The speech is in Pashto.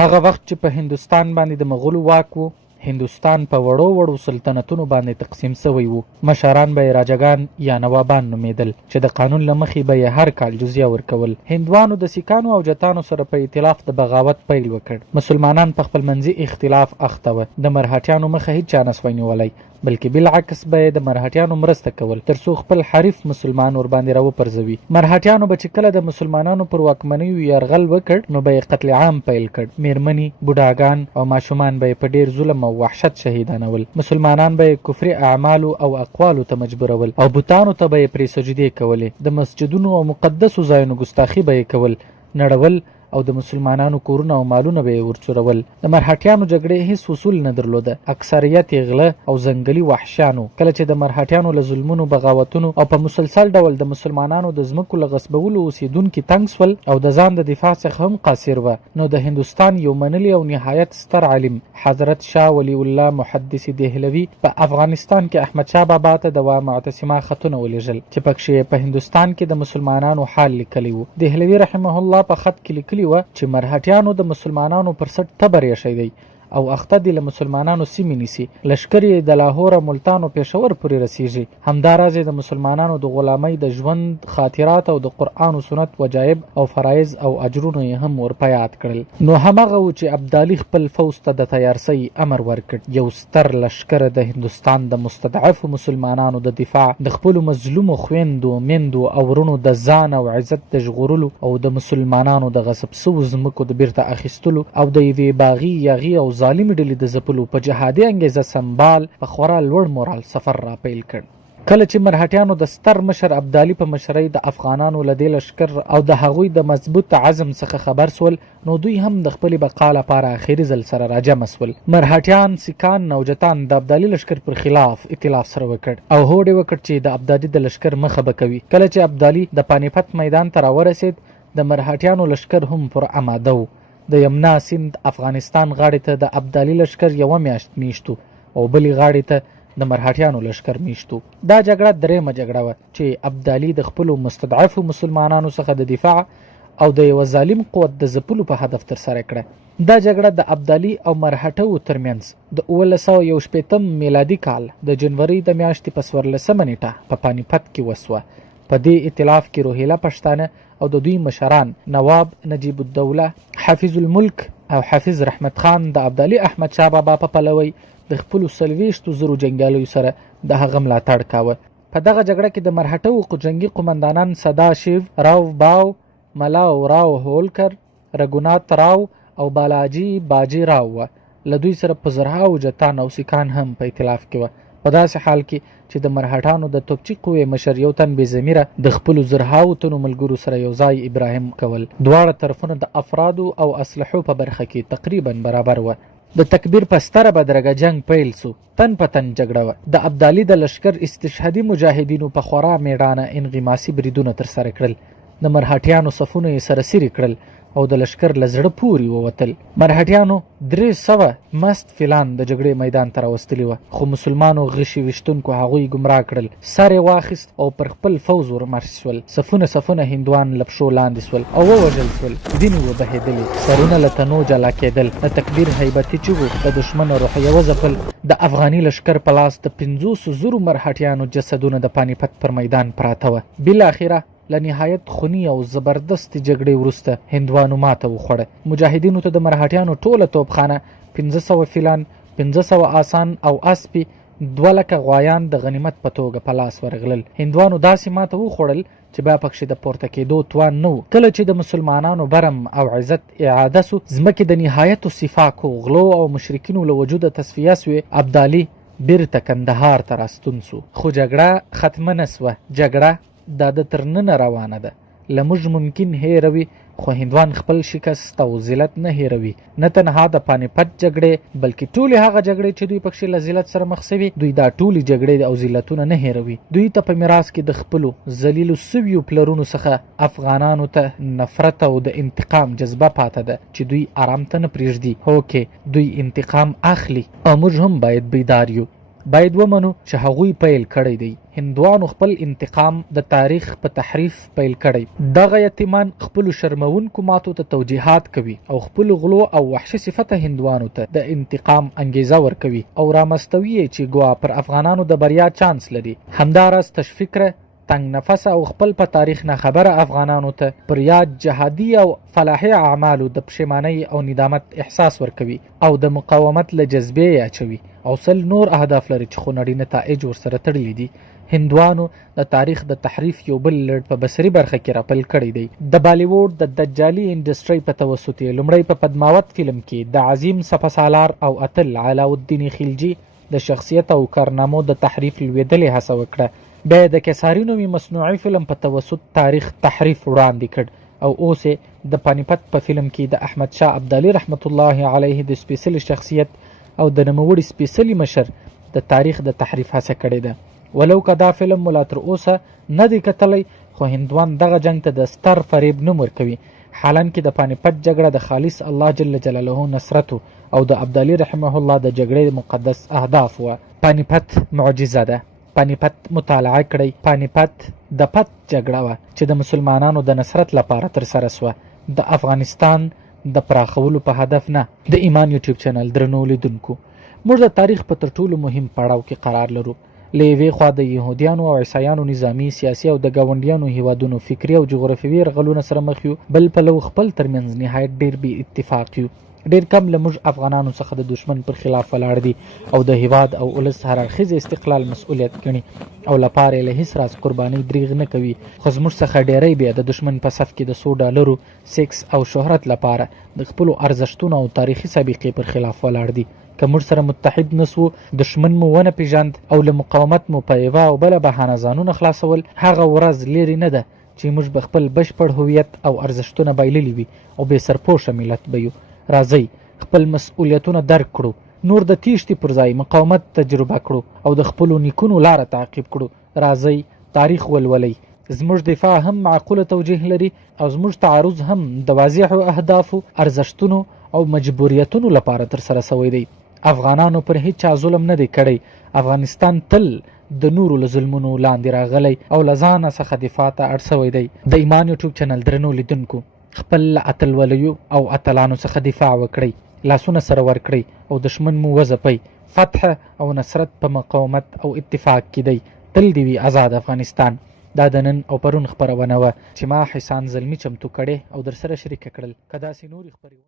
هغه وخت چې په هندوستان باندې د مغولو واک و، هندوستان په وړو وړو سلطنتونو باندې تقسیم شوی و. مشران به یې راجګان یا نوابان نومیدل چې د قانون له مخې به یې هر کال جزیه ورکول. هندوانو د سیکانو او جتانو سره په ائتلاف د بغاوت پیل وکړ. مسلمانان په خپل منځي اختلاف اخته وه. د مرهټیانو مخه هیچ چا نسوی نیولی، بلکې بالعکس به یې د مرهټیانو مرسته کول ترڅو خپل حریف مسلمان ور باندې راوپرځوي. مرهټیانو به چې کله د مسلمانانو پر واکمنیو یرغل وکړ نو به یې قتل عام پیل کړ. میرمنې، بوډاګان او ماشومان به یې په ډیر ظلم او وحشت شهیدانول. مسلمانان به یې کفري اعمالو او اقوالو ته مجبورول او بوتانو ته به یې پرې سجدې کولې. د مسجدونو او مقدسو ځایونو ګستاخي به یې کول، نړول او د مسلمانانو کورونه او مالونه به یې ورچورول. د مرهټیانو جګړې هیڅ اصول نه درلوده، اکثریت یې غله او ځنګلي وحشیانو. کله چې د مرهټیانو له ظلمونو، بغاوتونو او په مسلسل ډول د مسلمانانو د ځمکو له غصبولو اوسیدونکي تنګ سول او د ځان د دفاع څخه هم قاصر وه، نو د هندوستان یو منلی او نهایت ستر عالم حضرت شاه ولی الله محدث دهلوي په افغانستان کې احمدشاه بابا ته د معتصمه خطونه ولیږل چې پکښې په هندوستان کې د مسلمانانو حال لیکلی و. دهلوي رحمه الله په خط کې لیکلی و چې مرهټیانو د مسلمانانو پر سټ تبر یې دی او اخته دي له مسلمانانو سیمې نیسي. لشکر یې د لاهور، ملتان او پېښور پورې رسیږي. همداراز د مسلمانانو د غلامۍ د ژوند خاطرات او د قرآن او سنت وجایب او فرایض او اجرونه یې هم ورپه یاد کړل. نو همغه و چې ابدالي خپل فوز ته د تیارسۍ امر ورکړ. یو ستر لشکر د هندوستان د مستضعفو مسلمانانو د دفاع، د خپلو مظلومو خویندو، میندو او ورونو د ځان او عزت د ژغورلو او د مسلمانانو د غصب سوو ځمکو د بیرته اخیستلو او د یوې باغي، یاغي او ظالمې ډلې د ځپلو په جهادي انګیزه سمبال په خورا لوړ مورال سفر را پیل کړ. کله چې مرهټیانو د ستر مشر ابدالي په مشرۍ د افغانانو له دې لشکر او د هغوی د مضبوط عزم څخه خبر سول نو دوی هم د خپلې بقا لپاره اخري ځل سره راجمع سول. مرهټیان، سیکان، نوجتان د ابدالي لشکر پر خلاف ائتلاف سره وکړ او هوډ یې وکړ چې د ابدالي د لشکر مخه به کوي. کله چې ابدالي د پانیپت میدان ته راورسېد د مرهټیانو لشکر هم پر اماده و. د یمنا سیند افغانستان غاړې ته د ابدالي لشکر یوه میاشت میشتو او بلې غاړې ته د مرهټیانو لشکر میشتو. دا جګړه درېیمه جګړه وه چې ابدالي د خپلو مستضعفو مسلمانانو څخه د دفاع او د یوه ظالم قوت د ځپلو په هدف ترسره کړه. دا جګړه د ابدالي او مرهټو ترمنځ د 1961 میلادي کال د جنوري د میاشتې په 14 نیټه په پانیپت کې وسوه. په دې ائتلاف کې روهیله پښتانه او د دوی مشران نواب نجیب الدوله، حافظ الملک او حافظ رحمت خان د ابدالي احمد شاه بابا په پلوی د خپلو 40,000 جنګیالیو سره د هغه ملاتړ کاوه. په دغه جګړه کې د مرهټو جنګي قمندانان سدا شیو، راو باو، ملاو راو هولکر، رګونات راو او بالاجي باجي راو وه. له دوی سره په زرهاو جتان او سیکان هم په ائتلاف کې وه. په داسې حال کې چې د مرهټانو د توپچي قوې مشر یو تن بې ضمیره د خپلو زرهاو تنو ملګرو سره یو ځای ابراهیم کول. دواړه طرفونه د افرادو او اسلحو په برخه کې تقریبا برابر وه. د تکبیر په ستره بدرګه جنگ پیل سو. تن په تن جګړه وه. د ابدالي د لشکر استشهادي مجاهدینو په خورا میړانه انغماسي بریدونه ترسره کړل. د مرهټیانو صفونه یې سره سري کړل او د لشکر له زړه پورې ووتل. مرهټیانو 300 مست فیلان د جګړې میدان ته راوستلي وه، خو مسلمانو غشي ویشتونکو هغوی ګمراه کړل. سر یې واخیست او پر خپل فوز ورمارش سول. صفونه هندوان له پښو لاندې سول او ووژل سول. ځینې وبهېدلې، سرونه له تنو جلا کېدل. د تکبیر هیبتي چغو د دښمن روحیه وځپل. د افغاني لشکر په لاس د 500,000 مرهټیانو جسدونه د پانیپت پر میدان پراته وه. بالاخره له نهایت خونی او زبردست جګړې وروسته هندوانو ماته وخوړه. مجاهدینو ته د مرهټیانو ټوله توپخانه، 500 فیلان، 500 آسان او اسپي، 200 غوایان د غنیمت په توګه په لاس ورغلل. هندوانو داسې ماته وخوړل چې بیا پکښې د پورته کېدو توان نه و. کله چې د مسلمانانو برم او عزت اعاده سو، ځمکې د نهایتو صفاکو، غلو او مشرکینو له وجوده تصفیه سوې. ابدالي بیرته کندهار ته راستون سو. خو جګړه ختمه نه سوه. جګړه دا د تر ننه روانه ده. له موږ ممکن هیروي، خو هندوان خپل شکست او ذلت نه هیروي. نه تنها د پانیپت جګړې بلکې ټولې هغه جګړې چې دوی پکښې له ذلت سره مخ سوي، دوی دا ټولې جګړې او ذلتونه نه هیروي. دوی ته په میراث کې د خپلو ذلیلو سویو پلرونو څخه افغانانو ته نفرت او د انتقام جذبه پاته ده چې دوی آرام ته نه پرېږدي. هوکې دوی انتقام اخلي او موږ هم باید بیدار یو. باید ومنو چې هغوی پیل کړی دی. هندوانو خپل انتقام د تاریخ په تحریف پیل کړی. دغه یتیمان خپلو شرمونکو ماتو ته توجیهات کوي او خپلو غلو او وحشي صفته هندوانو ته د انتقام انګیزه ورکوي او رامستوي یې چې ګوا پر افغانانو د بریا چانس لري. همداراز تشفیقره، تنگ نفس او خپل په تاریخ نه خبره افغانانو ته پر یاد جهادي او فلاحي اعمالو د پښیمانۍ او ندامت احساس ورکوي او د مقاومت له جذبې یې اچوي او سل نور اهداف لري چې خو نړۍ نتایج ورسره تړلي دي. هندوانو د تاریخ د تحریف یو بل لړ په بصري برخه کې راپل کړی دی. د بالیووډ د دجالي انډسټري په توسط یې لومړی په پدماوت فلم کې د عظیم سپهسالار او اتل علاءالدین خلجي د شخصیت او کارنامو د تحریف لویدلې هڅه وکړه. بیا د کساری نومي مصنوعي فلم په توسط تاریخ تحریف وړاندې کړ او اوس د پانیپت په فلم کې د احمد شاه ابدالي رحمت الله علیه د سپیڅلي شخصیت او د نوموړي سپیڅلي مشر د تاریخ د تحریف هڅه کړې ده. ولو که دا فلم ملا تر اوسه نه دی کتلی، خو هندوان دغه جنگ ته د ستر فریب نه ورکوي. حالانکه د پانیپت جګړه د خالص الله جل جلاله نصرت او د ابدالي رحمه الله د جګړې مقدس اهداف و. پانیپت معجزه ده. پانیپت مطالعه کړئ. پانیپت د پت جګړه وه چې د مسلمانانو د نصرت لپاره ترسره سوه، د افغانستان د پراخولو په هدف نه. د ایمان یوټیوب چینل درنو لیدونکو، موږ د تاریخ په تر ټولو مهم پړاو کې قرار لرو. له یوې خوا د یهودیانو او عیسایانو نظامي، سیاسي او د ګاونډیانو هیوادونو فکري او جغرافیوي یرغلونه سره مخ یو، بل پلو خپل ترمنځ نهایت ډیر بې اتفاق یو. ډیر کم له موږ افغانانو څخه د دشمن پر خلاف ولاړ دي او د هیواد او ولس هر اړخیز استقلال مسؤلیت ګڼي او لپاره یې له هیڅ راز قربانۍ دریغ نه کوي. خو زموږ څخه ډیری بیا د دشمن په صف کې د $100 سیکس او شهرت لپاره د خپلو ارزښتونو او تاریخي سابقې پر خلاف ولاړ دي. که موږ سره متحد نسو، دشمن مو ونه پیژند او له مقاومت مو په یوه او بله بهانه ځانونه خلاصول، هغه ورځ لرې نه ده چې موږ به خپل بشپړ هویت او ارزښتونه بایللي وي او بې سرپوشه ملت به یو. راځئ خپل مسؤلیتونه درک کړو، نور د تیښتې پر ځای مقاومت تجربه کړو او د خپلو نیکونو لاره تعقیب کړو. راځئ تاریخ ولولئ. زموږ دفاع هم معقوله توجیه لري او زموږ تعرض هم د واضحو اهدافو، ارزښتونو او مجبوریتونو لپاره ترسره سوی دی. افغانانو پر هیچا ظلم نه دی کړی. افغانستان تل د نورو له ظلمونو لاندې راغلی او له ځانه څخه دفاع ته اړ سوی دی. د ایمان یوټیوب چینل درنو لیدونکو، خپل اتلولیو او اتلانو څخه دفاع وکړئ، لاسونه سره ورکړئ او دشمن مو وځپئ. فتح او نصرت په مقاومت او اتفاق کې دی. تل دې وي آزاد افغانستان. دا د نن او پرون خپرونه وه چې ما حسان زلمي چمتو کړې او در سره شریکه کړل. که داسې نورې خپرې